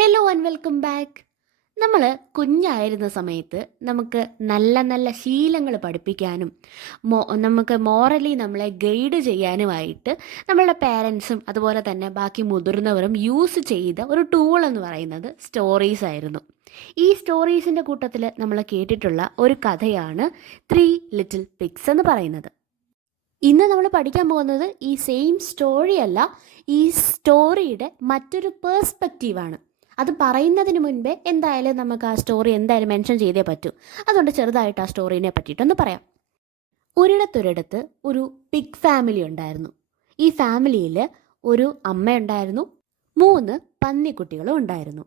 Hello and welcome back. നമ്മൾ കുഞ്ഞായിരുന്ന സമയത്ത് നമുക്ക് നല്ല നല്ല ശീലങ്ങൾ പഠിപ്പിക്കാനും നമുക്ക് മോറലി നമ്മളെ ഗൈഡ് ചെയ്യാനുമായിട്ട് നമ്മളുടെ പേരൻസും അതുപോലെ തന്നെ ബാക്കി മുതിർന്നവരും യൂസ് ചെയ്ത ഒരു ടൂൾ എന്ന് പറയുന്നത് സ്റ്റോറീസ് ആയിരുന്നു. ഈ സ്റ്റോറീസിൻ്റെ കൂട്ടത്തിൽ നമ്മൾ കേട്ടിട്ടുള്ള ഒരു കഥയാണ് ത്രീ ലിറ്റിൽ പിഗ്സ് എന്ന് പറയുന്നത്. ഇന്ന് നമ്മൾ പഠിക്കാൻ പോകുന്നത് ഈ സെയിം സ്റ്റോറി അല്ല, ഈ സ്റ്റോറിയുടെ മറ്റൊരു പേഴ്സ്പെക്റ്റീവാണ്. അത് പറയുന്നതിന് മുൻപേ എന്തായാലും നമുക്ക് ആ സ്റ്റോറി എന്തായാലും മെൻഷൻ ചെയ്തേ പറ്റൂ. അതുകൊണ്ട് ചെറുതായിട്ട് ആ സ്റ്റോറീനെ പറ്റിയിട്ടൊന്ന് പറയാം. ഒരിടത്തൊരിടത്ത് ഒരു പിഗ് ഫാമിലി ഉണ്ടായിരുന്നു. ഈ ഫാമിലിയിൽ ഒരു അമ്മയുണ്ടായിരുന്നു, 3 പന്നിക്കുട്ടികളും ഉണ്ടായിരുന്നു.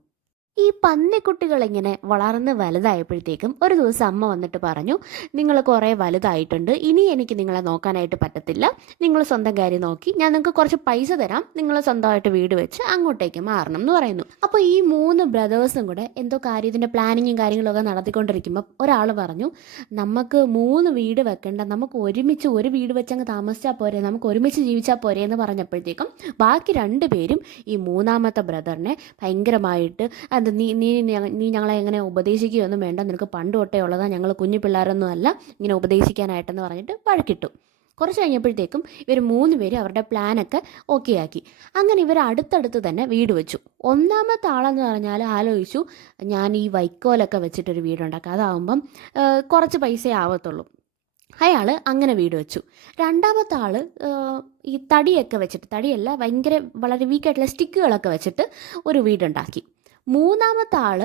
ഈ പന്നിക്കുട്ടികൾ ഇങ്ങനെ വളർന്ന് വലുതായപ്പോഴത്തേക്കും ഒരു ദിവസം അമ്മ വന്നിട്ട് പറഞ്ഞു, നിങ്ങൾ കുറേ വലുതായിട്ടുണ്ട്, ഇനി എനിക്ക് നിങ്ങളെ നോക്കാനായിട്ട് പറ്റത്തില്ല, നിങ്ങൾ സ്വന്തം കാര്യം നോക്കി, ഞാൻ നിങ്ങൾക്ക് കുറച്ച് പൈസ തരാം, നിങ്ങൾ സ്വന്തമായിട്ട് വീട് വെച്ച് അങ്ങോട്ടേക്ക് മാറണം എന്ന് പറയുന്നു. അപ്പോൾ ഈ 3 ബ്രദേഴ്സും കൂടെ എന്തോ കാര്യത്തിൻ്റെ പ്ലാനിങ്ങും കാര്യങ്ങളൊക്കെ നടത്തിക്കൊണ്ടിരിക്കുമ്പോൾ ഒരാൾ പറഞ്ഞു, നമുക്ക് 3 വീട് വെക്കേണ്ട, നമുക്ക് ഒരുമിച്ച് ഒരു വീട് വെച്ചങ്ങ് താമസിച്ചാൽ പോരെ, നമുക്ക് ഒരുമിച്ച് ജീവിച്ചാൽ പോരെ എന്ന് പറഞ്ഞപ്പോഴത്തേക്കും ബാക്കി 2 പേരും ഈ മൂന്നാമത്തെ ബ്രദറിനെ ഭയങ്കരമായിട്ട് അത് നീ നീ നീ ഞങ്ങളെ എങ്ങനെ ഉപദേശിക്കുകയൊന്നും വേണ്ട, നിനക്ക് പണ്ട് തൊട്ടേ ഉള്ളതാണ്, ഞങ്ങൾ കുഞ്ഞു പിള്ളേരൊന്നും അല്ല ഇങ്ങനെ ഉപദേശിക്കാനായിട്ടെന്ന് പറഞ്ഞിട്ട് വഴക്കിട്ടു. കുറച്ച് കഴിഞ്ഞപ്പോഴത്തേക്കും ഇവർ 3 പേര് അവരുടെ പ്ലാനൊക്കെ ഓക്കെ ആക്കി. അങ്ങനെ ഇവർ അടുത്തടുത്ത് തന്നെ വീട് വെച്ചു. ഒന്നാമത്തെ ആളെന്ന് പറഞ്ഞാൽ ആലോചിച്ചു, ഞാൻ ഈ വൈക്കോലൊക്കെ വെച്ചിട്ടൊരു വീടുണ്ടാക്കാം, അതാവുമ്പം കുറച്ച് പൈസയേ ആവത്തുള്ളൂ. അയാൾ അങ്ങനെ വീട് വെച്ചു. രണ്ടാമത്തെ ആൾ ഈ തടിയൊക്കെ വെച്ചിട്ട്, തടിയല്ല ഭയങ്കര വളരെ വീക്കായിട്ടുള്ള സ്റ്റിക്കുകളൊക്കെ വെച്ചിട്ട് ഒരു വീടുണ്ടാക്കി. മൂന്നാമത്തെ ആൾ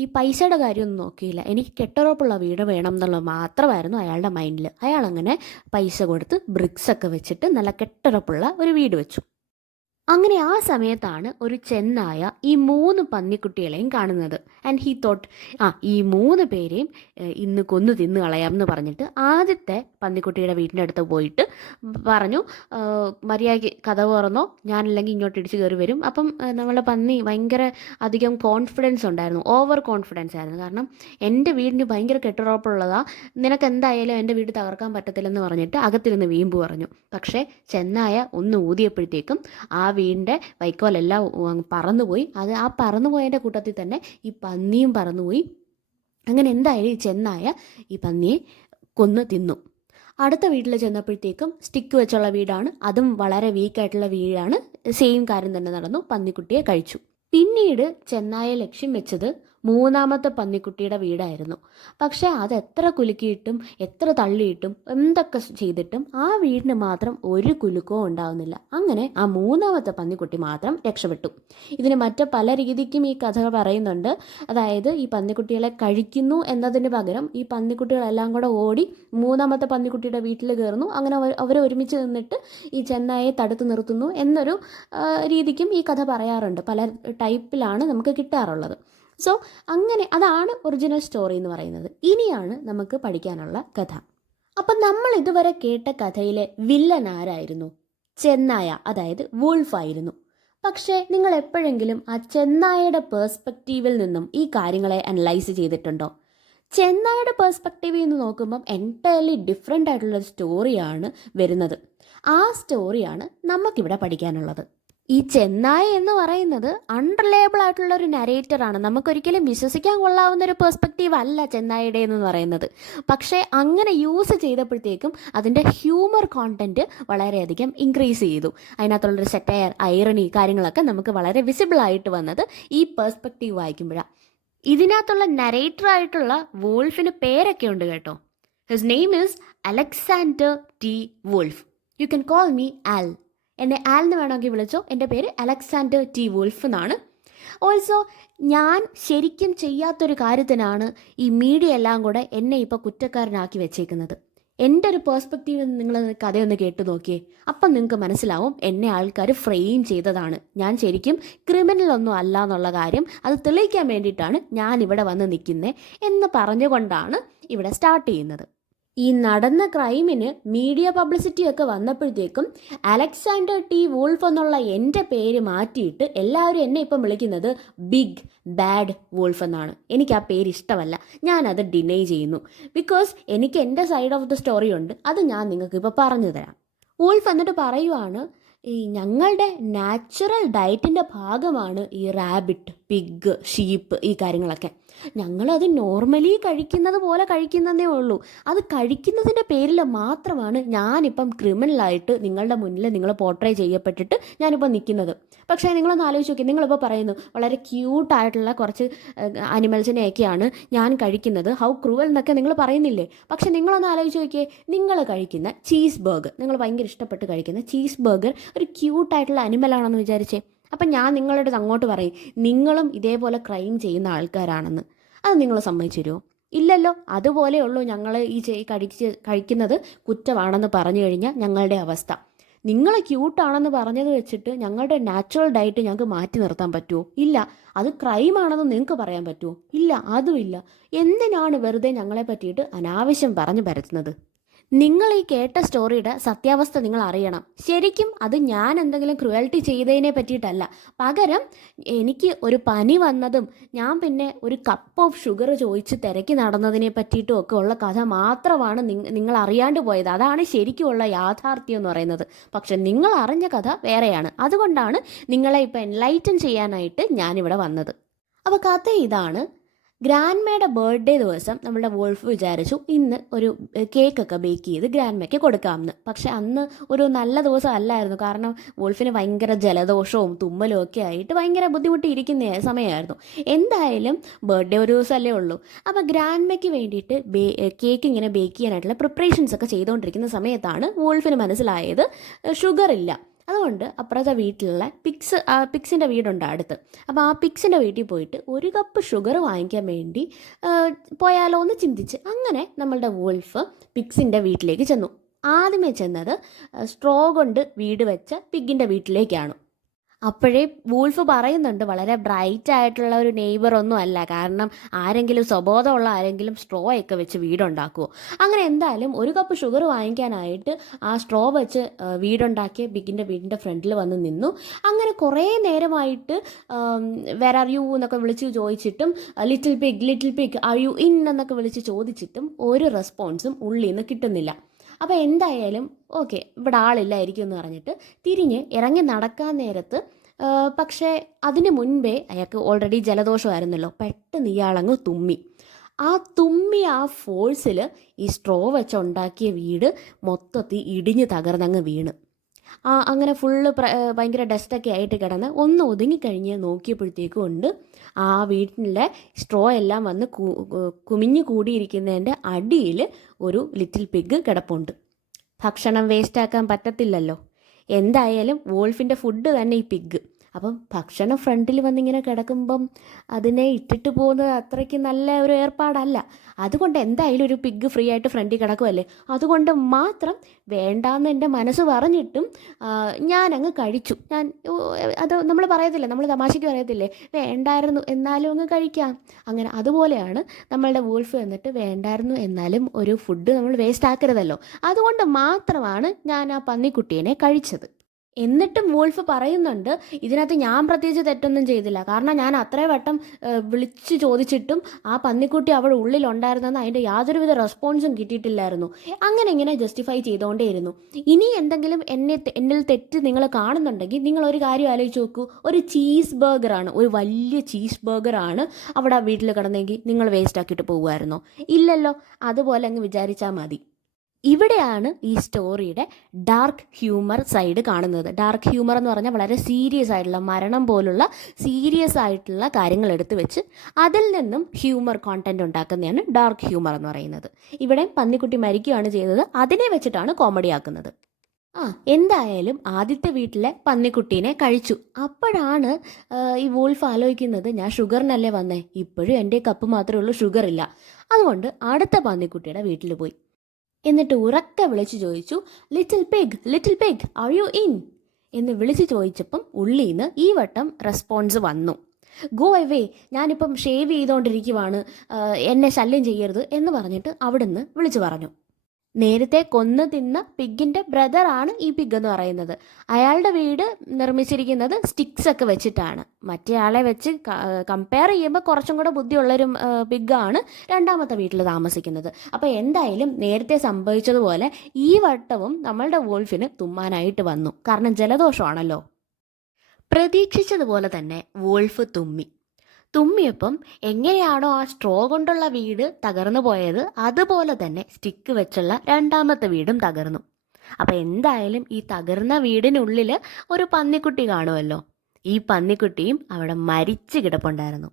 ഈ പൈസയുടെ കാര്യമൊന്നും നോക്കിയില്ല, എനിക്ക് കെട്ടുറപ്പുള്ള വീട് വേണം എന്നുള്ളത് മാത്രമായിരുന്നു അയാളുടെ മൈൻഡിൽ. അയാളങ്ങനെ പൈസ കൊടുത്ത് ബ്രിക്സൊക്കെ വെച്ചിട്ട് നല്ല കെട്ടുറപ്പുള്ള ഒരു വീട് വെച്ചു. അങ്ങനെ ആ സമയത്താണ് ഒരു ചെന്നായ ഈ 3 പന്നിക്കുട്ടികളെയും കാണുന്നത്. ആൻഡ് ഹി തോട്ട്, ഈ 3 പേരെയും ഇന്ന് കൊന്നു തിന്ന് കളയാം എന്ന് പറഞ്ഞിട്ട് ആദ്യത്തെ പന്നിക്കുട്ടിയുടെ വീടിൻ്റെ അടുത്ത് പോയിട്ട് പറഞ്ഞു, മര്യാദയ്ക്ക് കഥവ് തുറന്നോ, ഞാനില്ലെങ്കിൽ ഇങ്ങോട്ട് ഇടിച്ച് കയറി വരും. അപ്പം നമ്മളെ പന്നി ഭയങ്കര അധികം കോൺഫിഡൻസ് ഉണ്ടായിരുന്നു, ഓവർ കോൺഫിഡൻസ് ആയിരുന്നു. കാരണം എൻ്റെ വീടിന് ഭയങ്കര കെട്ടുറപ്പുള്ളതാണ്, നിനക്ക് എന്തായാലും എൻ്റെ വീട് തകർക്കാൻ പറ്റത്തില്ലെന്ന് പറഞ്ഞിട്ട് അകത്തിരുന്ന് വീമ്പ് പറഞ്ഞു. പക്ഷേ ചെന്നായ ഒന്ന് ഊതിയപ്പോഴത്തേക്കും ആ വീടിൻ്റെ വൈക്കോലെല്ലാം പറന്നുപോയി. അത് ആ പറന്നുപോയതിൻ്റെ കൂട്ടത്തിൽ തന്നെ ഈ പന്നിയും പറന്നുപോയി. അങ്ങനെ എന്തായാലും ഈ ചെന്നായ ഈ പന്നിയെ കൊന്ന് തിന്നു. അടുത്ത വീട്ടിൽ ചെന്നപ്പോഴത്തേക്കും സ്റ്റിക്ക് വെച്ചുള്ള വീടാണ്, അതും വളരെ വീക്കായിട്ടുള്ള വീടാണ്. സെയിം കാര്യം തന്നെ നടന്നു, പന്നിക്കുട്ടിയെ കഴിച്ചു. പിന്നീട് ചെന്നായ ലക്ഷ്യം വെച്ചത് മൂന്നാമത്തെ പന്നിക്കുട്ടിയുടെ വീടായിരുന്നു. പക്ഷേ അത് എത്ര കുലുക്കിയിട്ടും എത്ര തള്ളിയിട്ടും എന്തൊക്കെ ചെയ്തിട്ടും ആ വീടിന് മാത്രം ഒരു കുലുക്കവും ഉണ്ടാവുന്നില്ല. അങ്ങനെ ആ മൂന്നാമത്തെ പന്നിക്കുട്ടി മാത്രം രക്ഷപ്പെട്ടു. ഇതിന് മറ്റ് പല രീതിക്കും ഈ കഥ പറയുന്നുണ്ട്. അതായത് ഈ പന്നിക്കുട്ടികളെ കഴിക്കുന്നു എന്നതിന് പകരം ഈ പന്നിക്കുട്ടികളെല്ലാം കൂടെ ഓടി മൂന്നാമത്തെ പന്നിക്കുട്ടിയുടെ വീട്ടിൽ കയറുന്നു. അങ്ങനെ അവർ ഒരുമിച്ച് നിന്നിട്ട് ഈ ചെന്നായെ തടുത്തു നിർത്തുന്നു എന്നൊരു രീതിക്കും ഈ കഥ പറയാറുണ്ട്. പല ടൈപ്പിലാണ് നമുക്ക് കിട്ടാറുള്ളത്. സോ അങ്ങനെ അതാണ് ഒറിജിനൽ സ്റ്റോറി എന്ന് പറയുന്നത്. ഇനിയാണ് നമുക്ക് പഠിക്കാനുള്ള കഥ. അപ്പം നമ്മൾ ഇതുവരെ കേട്ട കഥയിലെ വില്ലൻ ആരായിരുന്നു? ചെന്നായ, അതായത് വൂൾഫ് ആയിരുന്നു. പക്ഷേ നിങ്ങൾ എപ്പോഴെങ്കിലും ആ ചെന്നായയുടെ പേഴ്സ്പെക്റ്റീവിൽ നിന്നും ഈ കാര്യങ്ങളെ അനലൈസ് ചെയ്തിട്ടുണ്ടോ? ചെന്നായയുടെ പേഴ്സ്പെക്റ്റീവിൽ നിന്ന് നോക്കുമ്പം എൻറ്റയർലി ഡിഫറെൻ്റ് ആയിട്ടുള്ള സ്റ്റോറിയാണ് വരുന്നത്. ആ സ്റ്റോറിയാണ് നമുക്കിവിടെ പഠിക്കാനുള്ളത്. ഈ ചെന്നായ എന്ന് പറയുന്നത് അൺറിലയബിൾ ആയിട്ടുള്ള ഒരു നരേറ്ററാണ്. നമുക്കൊരിക്കലും വിശ്വസിക്കാൻ കൊള്ളാവുന്ന ഒരു പേഴ്സ്പെക്റ്റീവ് അല്ല ചെന്നായുടെ എന്ന് പറയുന്നത്. പക്ഷേ അങ്ങനെ യൂസ് ചെയ്തപ്പോഴത്തേക്കും അതിൻ്റെ ഹ്യൂമർ കോണ്ടൻറ്റ് വളരെയധികം ഇൻക്രീസ് ചെയ്തു. അതിനകത്തുള്ളൊരു സെറ്റയർ, ഐറണി കാര്യങ്ങളൊക്കെ നമുക്ക് വളരെ വിസിബിളായിട്ട് വന്നത് ഈ പേഴ്സ്പെക്റ്റീവ് വായിക്കുമ്പോഴാണ്. ഇതിനകത്തുള്ള നരേറ്ററായിട്ടുള്ള വോൾഫിന് പേരൊക്കെ ഉണ്ട് കേട്ടോ. His name is Alexander T Wolf. You can call me Al. എന്നെ ആൽ എന്ന് വേണമെങ്കിൽ വിളിച്ചോ. എൻ്റെ പേര് അലക്സാണ്ടർ ടി വോൾഫ് എന്നാണ്. ഓൾസോ ഞാൻ ശരിക്കും ചെയ്യാത്തൊരു കാര്യത്തിനാണ് ഈ മീഡിയ എല്ലാം കൂടെ എന്നെ ഇപ്പോൾ കുറ്റക്കാരനാക്കി വെച്ചേക്കുന്നത്. എൻ്റെ ഒരു പേഴ്സ്പെക്റ്റീവ് നിങ്ങൾ കഥയൊന്ന് കേട്ടു നോക്കിയേ, അപ്പം നിങ്ങൾക്ക് മനസ്സിലാവും എന്നെ ആൾക്കാർ ഫ്രെയിം ചെയ്തതാണ്, ഞാൻ ശരിക്കും ക്രിമിനലൊന്നും അല്ല എന്നുള്ള കാര്യം. അത് തെളിയിക്കാൻ വേണ്ടിയിട്ടാണ് ഞാനിവിടെ വന്ന് നിൽക്കുന്നത് എന്ന് പറഞ്ഞുകൊണ്ടാണ് ഇവിടെ സ്റ്റാർട്ട് ചെയ്യുന്നത്. ഈ നടന്ന ക്രൈമിന് മീഡിയ പബ്ലിസിറ്റി ഒക്കെ വന്നപ്പോഴത്തേക്കും അലക്സാണ്ടർ ടി വോൾഫ് എന്നുള്ള എൻ്റെ പേര് മാറ്റിയിട്ട് എല്ലാവരും എന്നെ ഇപ്പം വിളിക്കുന്നത് ബിഗ് ബാഡ് വോൾഫ് എന്നാണ്. എനിക്ക് ആ പേര് ഇഷ്ടമല്ല, ഞാനത് ഡിനൈ ചെയ്യുന്നു. ബിക്കോസ് എനിക്ക് എൻ്റെ സൈഡ് ഓഫ് ദ സ്റ്റോറി ഉണ്ട്, അത് ഞാൻ നിങ്ങൾക്ക് ഇപ്പോൾ പറഞ്ഞു തരാം. വോൾഫ് എന്നിട്ട് പറയുവാണ്, ഈ ഞങ്ങളുടെ നാച്ചുറൽ ഡയറ്റിൻ്റെ ഭാഗമാണ് ഈ റാബിറ്റ്. പിഗ്, ഷീപ്പ്, ഈ കാര്യങ്ങളൊക്കെ. ഞങ്ങളത് നോർമലി കഴിക്കുന്നത് പോലെ കഴിക്കുന്നതേ ഉള്ളൂ. അത് കഴിക്കുന്നതിൻ്റെ പേരിൽ മാത്രമാണ് ഞാനിപ്പം ക്രിമിനലായിട്ട് നിങ്ങളുടെ മുന്നിൽ നിങ്ങൾ പോർട്രേ ചെയ്യപ്പെട്ടിട്ട് ഞാനിപ്പോൾ നിൽക്കുന്നത്. പക്ഷേ നിങ്ങളൊന്ന് ആലോചിച്ച് നോക്കി, നിങ്ങളിപ്പോൾ പറയുന്നു വളരെ ക്യൂട്ടായിട്ടുള്ള കുറച്ച് അനിമൽസിനെയൊക്കെയാണ് ഞാൻ കഴിക്കുന്നത്, ഹൗ ക്രൂവൽ എന്നൊക്കെ നിങ്ങൾ പറയുന്നില്ലേ. പക്ഷേ നിങ്ങളൊന്ന് ആലോചിച്ച് നോക്കിയേ, നിങ്ങൾ കഴിക്കുന്ന ചീസ് ബർഗർ, നിങ്ങൾ ഭയങ്കര ഇഷ്ടപ്പെട്ട് കഴിക്കുന്ന ചീസ് ബർഗർ ഒരു ക്യൂട്ടായിട്ടുള്ള അനിമലാണെന്ന് വിചാരിച്ചേ. അപ്പം ഞാൻ നിങ്ങളുടെ അടുത്ത് അങ്ങോട്ട് പറയും നിങ്ങളും ഇതേപോലെ ക്രൈം ചെയ്യുന്ന ആൾക്കാരാണെന്ന്. അത് നിങ്ങൾ സമ്മതിച്ചു തരുമോ? ഇല്ലല്ലോ. അതുപോലെയുള്ളൂ ഞങ്ങൾ ഈ കഴിക്കുന്നത് കുറ്റമാണെന്ന് പറഞ്ഞു കഴിഞ്ഞാൽ ഞങ്ങളുടെ അവസ്ഥ. നിങ്ങൾ ക്യൂട്ടാണെന്ന് പറഞ്ഞത് വെച്ചിട്ട് ഞങ്ങളുടെ നാച്ചുറൽ ഡയറ്റ് ഞങ്ങൾക്ക് മാറ്റി നിർത്താൻ പറ്റുമോ? ഇല്ല. അത് ക്രൈമാണെന്ന് നിങ്ങൾക്ക് പറയാൻ പറ്റുമോ? ഇല്ല, അതുമില്ല. എന്തിനാണ് വെറുതെ ഞങ്ങളെ പറ്റിയിട്ട് അനാവശ്യം പറഞ്ഞു പരത്തുന്നത്? നിങ്ങൾ ഈ കേട്ട സ്റ്റോറിയുടെ സത്യാവസ്ഥ നിങ്ങൾ അറിയണം. ശരിക്കും അത് ഞാൻ എന്തെങ്കിലും ക്രുവൽറ്റി ചെയ്തതിനെ പറ്റിയിട്ടല്ല. പകരം എനിക്ക് ഒരു പനി വന്നതും ഞാൻ പിന്നെ ഒരു കപ്പ് ഓഫ് ഷുഗർ ചോദിച്ച് തിരക്കി നടന്നതിനെ പറ്റിയിട്ടും ഒക്കെ ഉള്ള കഥ മാത്രമാണ് നിങ്ങൾ അറിയാണ്ട് പോയത്. അതാണ് ശരിക്കുമുള്ള യാഥാർത്ഥ്യം എന്ന് പറയുന്നത്. പക്ഷെ നിങ്ങൾ അറിഞ്ഞ കഥ വേറെയാണ്. അതുകൊണ്ടാണ് നിങ്ങളെ ഇപ്പം എൻലൈറ്റൻ ചെയ്യാനായിട്ട് ഞാനിവിടെ വന്നത്. അപ്പോൾ കഥ ഇതാണ്. ഗ്രാൻഡ്മയുടെ ബർത്ത്ഡേ ദിവസം നമ്മളുടെ വോൾഫ് വിചാരിച്ചു ഇന്ന് ഒരു കേക്കൊക്കെ ബേക്ക് ചെയ്ത് ഗ്രാൻഡ്മയ്ക്ക് കൊടുക്കാമെന്ന്. പക്ഷെ അന്ന് ഒരു നല്ല ദിവസം അല്ലായിരുന്നു. കാരണം വോൾഫിന് ഭയങ്കര ജലദോഷവും തുമ്മലും ഒക്കെ ആയിട്ട് ഭയങ്കര ബുദ്ധിമുട്ടിയിരിക്കുന്ന സമയമായിരുന്നു. എന്തായാലും ബർത്ത്ഡേ ഒരു ദിവസമല്ലേ ഉള്ളൂ. അപ്പോൾ ഗ്രാൻഡ്മയ്ക്ക് വേണ്ടിയിട്ട് കേക്ക് ഇങ്ങനെ ബേക്ക് ചെയ്യാനായിട്ടുള്ള പ്രിപ്പറേഷൻസ് ഒക്കെ ചെയ്തുകൊണ്ടിരിക്കുന്ന സമയത്താണ് വോൾഫിന് മനസ്സിലായത് ഷുഗർ ഇല്ല. അതുകൊണ്ട് അപ്പുറത്തെ വീട്ടിലുള്ള പിക്സിൻ്റെ വീടുണ്ട് അടുത്ത്. അപ്പോൾ ആ പിക്സിൻ്റെ വീട്ടിൽ പോയിട്ട് ഒരു കപ്പ് ഷുഗർ വാങ്ങിക്കാൻ വേണ്ടി പോയാലോ എന്ന് ചിന്തിച്ച് അങ്ങനെ നമ്മളുടെ വോൾഫ് പിക്സിൻ്റെ വീട്ടിലേക്ക് ചെന്നു. ആദ്യമേ ചെന്നത് സ്ട്രോ കൊണ്ട് വീട് വെച്ച പിഗിൻ്റെ വീട്ടിലേക്കാണ്. അപ്പോഴേ വൂൾഫ് പറയുന്നുണ്ട് വളരെ ബ്രൈറ്റ് ആയിട്ടുള്ള ഒരു നെയ്ബറൊന്നും അല്ല. കാരണം ആരെങ്കിലും സ്വബോധമുള്ള ആരെങ്കിലും സ്ട്രോ ഒക്കെ വെച്ച് വീടുണ്ടാക്കുമോ? അങ്ങനെ എന്തായാലും ഒരു കപ്പ് ഷുഗർ വാങ്ങിക്കാനായിട്ട് ആ സ്ട്രോ വെച്ച് വീടുണ്ടാക്കിയ ബിഗിൻ്റെ വീടിൻ്റെ ഫ്രണ്ടിൽ വന്ന് നിന്നു. അങ്ങനെ കുറേ നേരമായിട്ട് വേർ ആർ യു എന്നൊക്കെ വിളിച്ച് ചോദിച്ചിട്ടും little pig are you in എന്നൊക്കെ വിളിച്ച് ചോദിച്ചിട്ടും ഒരു റെസ്പോൺസും ഉള്ളിൽ നിന്ന് കിട്ടുന്നില്ല. അപ്പോൾ എന്തായാലും ഓക്കെ ഇവിടെ ആളില്ലായിരിക്കും എന്ന് പറഞ്ഞിട്ട് തിരിഞ്ഞ് ഇറങ്ങി നടക്കാൻ നേരത്ത് പക്ഷേ അതിന് മുൻപേ അയാൾക്ക് ഓൾറെഡി ജലദോഷമായിരുന്നല്ലോ. പെട്ടെന്ന് ഇയാളങ്ങ് തുമ്മി. ആ ഫോഴ്സിൽ ഈ സ്ട്രോ വെച്ചുണ്ടാക്കിയ വീട് മൊത്തത്തിൽ ഇടിഞ്ഞ് തകർന്നങ്ങ് വീണ് അങ്ങനെ ഫുള്ള് ഭയങ്കര ഡസ്റ്റൊക്കെ ആയിട്ട് കിടന്ന് ഒന്ന് ഒതുങ്ങിക്കഴിഞ്ഞ് നോക്കിയപ്പോഴത്തേക്കും ഉണ്ട് ആ വീട്ടിലെ സ്ട്രോ എല്ലാം വന്ന് കുമിഞ്ഞു കൂടിയിരിക്കുന്നതിൻ്റെ അടിയിൽ ഒരു ലിറ്റിൽ പിഗ് കിടപ്പുണ്ട്. ഭക്ഷണം വേസ്റ്റാക്കാൻ പറ്റത്തില്ലല്ലോ. എന്തായാലും വോൾഫിൻ്റെ ഫുഡ് തന്നെ ഈ പിഗ്. അപ്പം ഭക്ഷണം ഫ്രണ്ടിൽ വന്നിങ്ങനെ കിടക്കുമ്പം അതിനെ ഇട്ടിട്ട് പോകുന്നത് അത്രയ്ക്ക് നല്ല ഒരു ഏർപ്പാടല്ല. അതുകൊണ്ട് എന്തായാലും ഒരു പിഗ് ഫ്രീ ആയിട്ട് ഫ്രണ്ടിൽ കിടക്കുമല്ലേ, അതുകൊണ്ട് മാത്രം വേണ്ടാന്ന് എൻ്റെ മനസ്സ് പറഞ്ഞിട്ടും ഞാനങ്ങ് കഴിച്ചു. അത് നമ്മൾ പറയത്തില്ലേ, നമ്മൾ തമാശയ്ക്ക് പറയത്തില്ലേ, വേണ്ടായിരുന്നു എന്നാലും അങ്ങ് കഴിക്കാം. അങ്ങനെ അതുപോലെയാണ് നമ്മളുടെ വോൾഫ് എന്നിട്ട് വേണ്ടായിരുന്നു എന്നാലും ഒരു ഫുഡ് നമ്മൾ വേസ്റ്റ് ആക്കരുതല്ലോ, അതുകൊണ്ട് മാത്രമാണ് ഞാൻ ആ പന്നിക്കുട്ടീനെ കഴിച്ചത്. എന്നിട്ടും വോൾഫ് പറയുന്നുണ്ട് ഇതിനകത്ത് ഞാൻ പ്രത്യേകിച്ച് തെറ്റൊന്നും ചെയ്തില്ല. കാരണം ഞാൻ അത്രയും വട്ടം വിളിച്ച് ചോദിച്ചിട്ടും ആ പന്നിക്കുട്ടി അവിടെ ഉള്ളിലുണ്ടായിരുന്നെന്ന് അതിൻ്റെ യാതൊരുവിധ റെസ്പോൺസും കിട്ടിയിട്ടില്ലായിരുന്നു. അങ്ങനെ ഇങ്ങനെ ജസ്റ്റിഫൈ ചെയ്തുകൊണ്ടേയിരുന്നു. ഇനി എന്തെങ്കിലും എന്നിൽ തെറ്റ് നിങ്ങൾ കാണുന്നുണ്ടെങ്കിൽ നിങ്ങൾ ഒരു കാര്യം ആലോചിച്ച് നോക്കൂ. ഒരു ചീസ് ബർഗറാണ്, ഒരു വലിയ ചീസ് ബർഗറാണ് അവിടെ ആ വീട്ടിൽ കിടന്നെങ്കിൽ നിങ്ങൾ വേസ്റ്റ് ആക്കിയിട്ട് പോകുമായിരുന്നോ? ഇല്ലല്ലോ. അതുപോലെ അങ്ങ് വിചാരിച്ചാൽ മതി. ഇവിടെയാണ് ഈ സ്റ്റോറിയുടെ ഡാർക്ക് ഹ്യൂമർ സൈഡ് കാണുന്നത്. ഡാർക്ക് ഹ്യൂമർ എന്ന് പറഞ്ഞാൽ വളരെ സീരിയസ് ആയിട്ടുള്ള മരണം പോലുള്ള സീരിയസ് ആയിട്ടുള്ള കാര്യങ്ങൾ എടുത്തു വെച്ച് അതിൽ നിന്നും ഹ്യൂമർ കോണ്ടന്റ് ഉണ്ടാക്കുന്നതാണ് ഡാർക്ക് ഹ്യൂമർ എന്ന് പറയുന്നത്. ഇവിടെ പന്നിക്കുട്ടി മരിക്കുകയാണ് ചെയ്തത്, അതിനെ വെച്ചിട്ടാണ് കോമഡി ആക്കുന്നത്. എന്തായാലും ആദ്യത്തെ വീട്ടിലെ പന്നിക്കുട്ടീനെ കഴിച്ചു. അപ്പോഴാണ് ഈ വോൾഫ് ആലോചിക്കുന്നത് ഞാൻ ഷുഗറിനല്ലേ വന്നേ, ഇപ്പോഴും എൻ്റെ കപ്പ് മാത്രമേ ഉള്ളൂ, ഷുഗർ ഇല്ല. അതുകൊണ്ട് അടുത്ത പന്നിക്കുട്ടിയുടെ വീട്ടിൽ പോയി. എന്നിട്ട് ഉറക്കെ വിളിച്ചു ചോദിച്ചു, little pig are you in എന്ന് വിളിച്ച് ചോദിച്ചപ്പം ഉള്ളിൽ നിന്ന് ഈ വട്ടം റെസ്പോൺസ് വന്നു. ഗോ അവേ, ഞാനിപ്പം ഷേവ് ചെയ്തുകൊണ്ടിരിക്കുവാണ്, എന്നെ ശല്യം ചെയ്യരുത് എന്ന് പറഞ്ഞിട്ട് അവിടുന്ന് വിളിച്ചു പറഞ്ഞു. നേരത്തെ കൊന്നു തിന്ന പിഗിൻ്റെ ബ്രദറാണ് ഈ പിഗ് എന്ന് പറയുന്നത്. അയാളുടെ വീട് നിർമ്മിച്ചിരിക്കുന്നത് സ്റ്റിക്സ് ഒക്കെ വെച്ചിട്ടാണ്. മറ്റേ ആളെ വെച്ച് കമ്പയർ ചെയ്യുമ്പോൾ കുറച്ചും കൂടെ ബുദ്ധിയുള്ളൊരു പിഗാണ് രണ്ടാമത്തെ വീട്ടിൽ താമസിക്കുന്നത്. അപ്പോൾ എന്തായാലും നേരത്തെ സംഭവിച്ചതുപോലെ ഈ വട്ടവും നമ്മളുടെ വോൾഫിന് തുമ്മാനായിട്ട് വന്നു. കാരണം ജലദോഷമാണല്ലോ. പ്രതീക്ഷിച്ചതുപോലെ തന്നെ വോൾഫ് തുമ്മി. തുമ്മിയപ്പം എങ്ങനെയാണോ ആ സ്ട്രോ കൊണ്ടുള്ള വീട് തകർന്നു പോയത്, അതുപോലെ തന്നെ സ്റ്റിക്ക് വെച്ചുള്ള രണ്ടാമത്തെ വീടും തകർന്നു. അപ്പം എന്തായാലും ഈ തകർന്ന വീടിനുള്ളിൽ ഒരു പന്നിക്കുട്ടി കാണുമല്ലോ. ഈ പന്നിക്കുട്ടിയും അവിടെ മരിച്ചു കിടപ്പുണ്ടായിരുന്നു.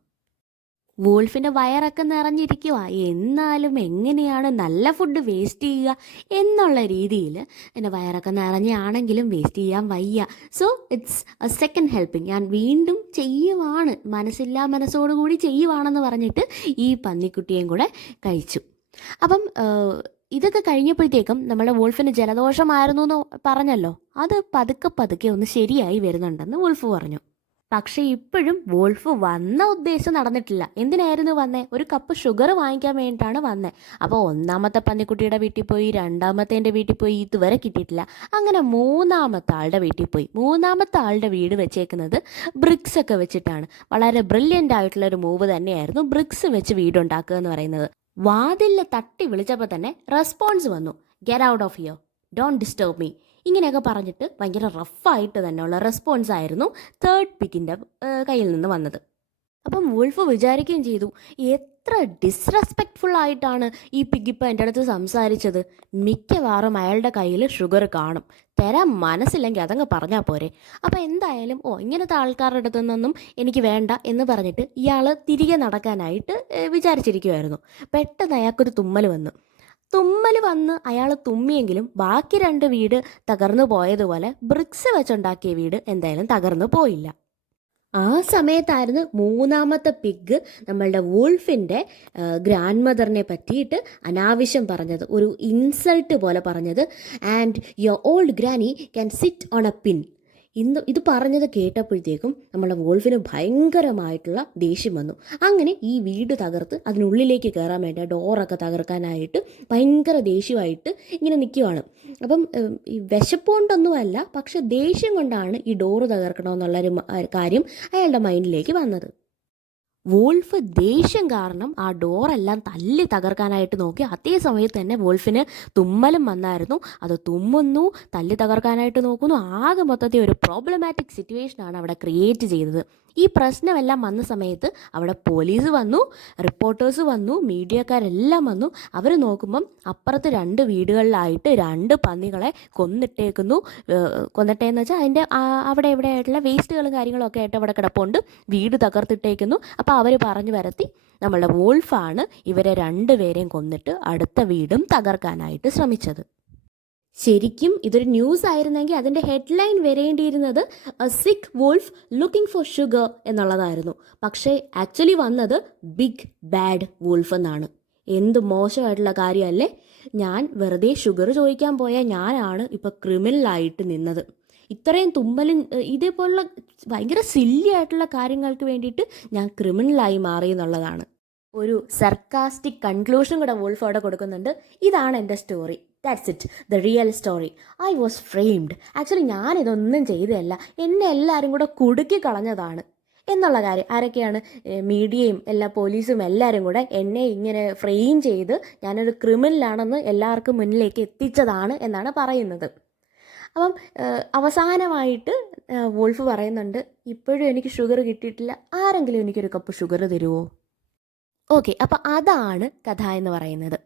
വോൾഫിൻ്റെ വയറൊക്കെ നിറഞ്ഞിരിക്കുക. എന്നാലും എങ്ങനെയാണ് നല്ല ഫുഡ് വേസ്റ്റ് ചെയ്യുക എന്നുള്ള രീതിയിൽ എൻ്റെ വയറൊക്കെ നിറഞ്ഞാണെങ്കിലും വേസ്റ്റ് ചെയ്യാൻ വയ്യ. So it's A second helping. ഞാൻ വീണ്ടും ചെയ്യുവാണ്, മനസ്സില്ലാ മനസ്സോടുകൂടി ചെയ്യുവാണെന്ന് പറഞ്ഞിട്ട് ഈ പന്നിക്കുട്ടിയും കൂടെ കഴിച്ചു. അപ്പം ഇതൊക്കെ കഴിഞ്ഞപ്പോഴത്തേക്കും നമ്മുടെ വോൾഫിന് ജലദോഷമായിരുന്നു എന്ന് പറഞ്ഞല്ലോ, അത് പതുക്കെ പതുക്കെ ഒന്ന് ശരിയായി വരുന്നുണ്ടെന്ന് വോൾഫ് പറഞ്ഞു. പക്ഷേ ഇപ്പോഴും വോൾഫ് വന്ന ഉദ്ദേശം നടന്നിട്ടില്ല. എന്തിനായിരുന്നു വന്നേ? ഒരു കപ്പ് ഷുഗർ വാങ്ങിക്കാൻ വേണ്ടിയിട്ടാണ് വന്നത്. അപ്പോൾ ഒന്നാമത്തെ പന്നിക്കുട്ടിയുടെ വീട്ടിൽ പോയി, രണ്ടാമത്തേൻ്റെ വീട്ടിൽ പോയി, ഇതുവരെ കിട്ടിയിട്ടില്ല. അങ്ങനെ മൂന്നാമത്തെ ആളുടെ വീട്ടിൽ പോയി. മൂന്നാമത്തെ ആളുടെ വീട് വെച്ചേക്കുന്നത് ബ്രിക്സ് ഒക്കെ വെച്ചിട്ടാണ്. വളരെ ബ്രില്യൻ്റ് ആയിട്ടുള്ളൊരു മൂവ് തന്നെയായിരുന്നു ബ്രിക്സ് വെച്ച് വീടുണ്ടാക്കുക എന്ന് പറയുന്നത്. വാതിലിൽ തട്ടി വിളിച്ചപ്പോൾ തന്നെ റെസ്പോൺസ് വന്നു. Get out of here, don't disturb me. ഇങ്ങനെയൊക്കെ പറഞ്ഞിട്ട് ഭയങ്കര റഫായിട്ട് തന്നെയുള്ള റെസ്പോൺസ് ആയിരുന്നു തേർഡ് പിക്കിൻ്റെ കയ്യിൽ നിന്ന് വന്നത്. അപ്പം വോൾഫ് വിചാരിക്കുകയും ചെയ്തു, എത്ര ഡിസ്റെസ്പെക്റ്റ്ഫുൾ ആയിട്ടാണ് ഈ പിഗിപ്പോൾ എൻ്റെ അടുത്ത് സംസാരിച്ചത്. മിക്കവാറും അയാളുടെ കയ്യിൽ ഷുഗർ കാണും, തരാൻ മനസ്സില്ലെങ്കിൽ അതങ്ങ് പറഞ്ഞാൽ പോരെ. അപ്പോൾ എന്തായാലും ഇങ്ങനത്തെ ആൾക്കാരുടെ അടുത്തു നിന്നൊന്നും എനിക്ക് വേണ്ട എന്ന് പറഞ്ഞിട്ട് ഇയാൾ തിരികെ നടക്കാനായിട്ട് വിചാരിച്ചിരിക്കുമായിരുന്നു. പെട്ടെന്ന് അയാൾക്കൊരു തുമ്മൽ വന്ന് അയാൾ തുമ്മിയെങ്കിലും ബാക്കി 2 വീട് തകർന്നു പോയതുപോലെ ബ്രിക്സ് വെച്ചുണ്ടാക്കിയ വീട് എന്തായാലും തകർന്നു പോയില്ല. ആ സമയത്തായിരുന്നു മൂന്നാമത്തെ പിഗ് നമ്മളുടെ വോൾഫിൻ്റെ ഗ്രാൻഡ് മദറിനെ പറ്റിയിട്ട് അനാവശ്യം പറഞ്ഞത്, ഒരു ഇൻസൾട്ട് പോലെ പറഞ്ഞത്. And your old granny can sit on a pin. ഇത് പറഞ്ഞത് കേട്ടപ്പോഴത്തേക്കും നമ്മുടെ വോൾഫിന് ഭയങ്കരമായിട്ടുള്ള ദേഷ്യം വന്നു. അങ്ങനെ ഈ വീട് തകർത്ത് അതിനുള്ളിലേക്ക് കയറാൻ വേണ്ടി ഡോറൊക്കെ തകർക്കാനായിട്ട് ഭയങ്കര ദേഷ്യമായിട്ട് ഇങ്ങനെ നിൽക്കുവാണ്. അപ്പം ഈ വിശപ്പുകൊണ്ടൊന്നുമല്ല, പക്ഷെ ദേഷ്യം കൊണ്ടാണ് ഈ ഡോറ് തകർക്കണമെന്നുള്ളൊരു കാര്യം അയാളുടെ മൈൻഡിലേക്ക് വന്നത്. വോൾഫ് ദേഷ്യം കാരണം ആ ഡോറെല്ലാം തല്ലി തകർക്കാനായിട്ട് നോക്കി. അതേ സമയത്ത് തന്നെ വോൾഫിന് തുമ്മലും വന്നായിരുന്നു. അത് തുമ്മുന്നു, തല്ലി തകർക്കാനായിട്ട് നോക്കുന്നു. ആകെ മൊത്തത്തിൽ ഒരു പ്രോബ്ലമാറ്റിക് സിറ്റുവേഷനാണ് അവിടെ ക്രിയേറ്റ് ചെയ്തത്. ഈ പ്രശ്നമെല്ലാം വന്ന സമയത്ത് അവിടെ പോലീസ് വന്നു, റിപ്പോർട്ടേഴ്സ് വന്നു, മീഡിയക്കാരെല്ലാം വന്നു. അവർ നോക്കുമ്പം അപ്പുറത്ത് 2 വീടുകളിലായിട്ട് 2 പന്നികളെ കൊന്നിട്ടേന്ന് വെച്ചാൽ അതിൻ്റെ അവിടെ ഇവിടെ ആയിട്ടുള്ള വേസ്റ്റുകളും കാര്യങ്ങളൊക്കെ ആയിട്ട് അവിടെ കിടപ്പുണ്ട്. വീട് തകർത്തിട്ടേക്കുന്നു. അപ്പോൾ അവർ പറഞ്ഞു വരത്തി നമ്മളുടെ വോൾഫാണ് ഇവരെ 2 പേരെയും കൊന്നിട്ട് അടുത്ത വീടും തകർക്കാനായിട്ട് ശ്രമിച്ചത്. ശരിക്കും ഇതൊരു ന്യൂസ് ആയിരുന്നെങ്കിൽ അതിൻ്റെ ഹെഡ്ലൈൻ വരേണ്ടിയിരുന്നത് എ സിക്ക് വോൾഫ് ലുക്കിംഗ് ഫോർ ഷുഗർ എന്നുള്ളതായിരുന്നു. പക്ഷേ ആക്ച്വലി വന്നത് ബിഗ് ബാഡ് വോൾഫ് എന്നാണ്. എന്ത് മോശമായിട്ടുള്ള കാര്യമല്ലേ. ഞാൻ വെറുതെ ഷുഗർ ചോദിക്കാൻ പോയ ഞാനാണ് ഇപ്പോൾ ക്രിമിനലായിട്ട് നിന്നത്. ഇത്രയും തുമ്മലും ഇതേപോലുള്ള ഭയങ്കര സില്ലി ആയിട്ടുള്ള കാര്യങ്ങൾക്ക് വേണ്ടിയിട്ട് ഞാൻ ക്രിമിനലായി മാറി എന്നുള്ളതാണ്. ഒരു സർക്കാസ്റ്റിക് കൺക്ലൂഷൻ കൂടെ വോൾഫ് അവിടെ കൊടുക്കുന്നുണ്ട്. ഇതാണ് എൻ്റെ story, that's it, the real story. I was framed. Actually ഞാനിതൊന്നും ചെയ്തതല്ല, എന്നെ എല്ലാവരും കൂടെ കുടുക്കി കളഞ്ഞതാണ് എന്നുള്ള കാര്യം. ആരൊക്കെയാണ്? മീഡിയയും എല്ലാ പോലീസും എല്ലാവരും കൂടെ എന്നെ ഇങ്ങനെ ഫ്രെയിം ചെയ്ത് ഞാനൊരു ക്രിമിനലാണെന്ന് എല്ലാവർക്കും മുന്നിലേക്ക് എത്തിച്ചതാണ് എന്നാണ് പറയുന്നത്. അപ്പം അവസാനമായിട്ട് വോൾഫ് പറയുന്നുണ്ട്, ഇപ്പോഴും എനിക്ക് ഷുഗർ കിട്ടിയിട്ടില്ല, ആരെങ്കിലും എനിക്കൊരു കപ്പ് ഷുഗർ തരുമോ? ഓക്കെ, അപ്പോൾ അതാണ് കഥ എന്ന് പറയുന്നത്.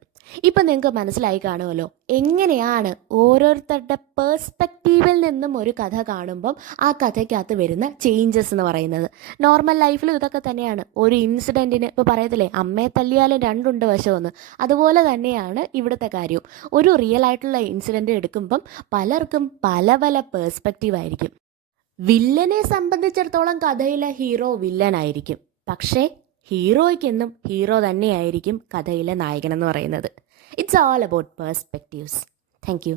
ഇപ്പം നിങ്ങൾക്ക് മനസ്സിലായി കാണുമല്ലോ എങ്ങനെയാണ് ഓരോരുത്തരുടെ പേഴ്സ്പെക്റ്റീവിൽ നിന്നും ഒരു കഥ കാണുമ്പം ആ കഥയ്ക്കകത്ത് വരുന്ന ചേഞ്ചസ് എന്ന് പറയുന്നത്. നോർമൽ ലൈഫിലും ഇതൊക്കെ തന്നെയാണ്. ഒരു ഇൻസിഡൻറ്റിന് ഇപ്പോൾ പറയത്തില്ലേ, അമ്മയെ തല്ലിയാലും 2 വശമെന്ന്, അതുപോലെ തന്നെയാണ് ഇവിടുത്തെ കാര്യവും. ഒരു റിയൽ ആയിട്ടുള്ള ഇൻസിഡൻറ്റ് എടുക്കുമ്പം പലർക്കും പല പല പേഴ്സ്പെക്റ്റീവ് ആയിരിക്കും. വില്ലനെ സംബന്ധിച്ചിടത്തോളം കഥയിലെ ഹീറോ വില്ലനായിരിക്കും, പക്ഷേ ഹീറോയ്ക്കെന്നും ഹീറോ തന്നെയായിരിക്കും കഥയിലെ നായകനെന്ന് പറയുന്നത്. It's all about perspectives. Thank you.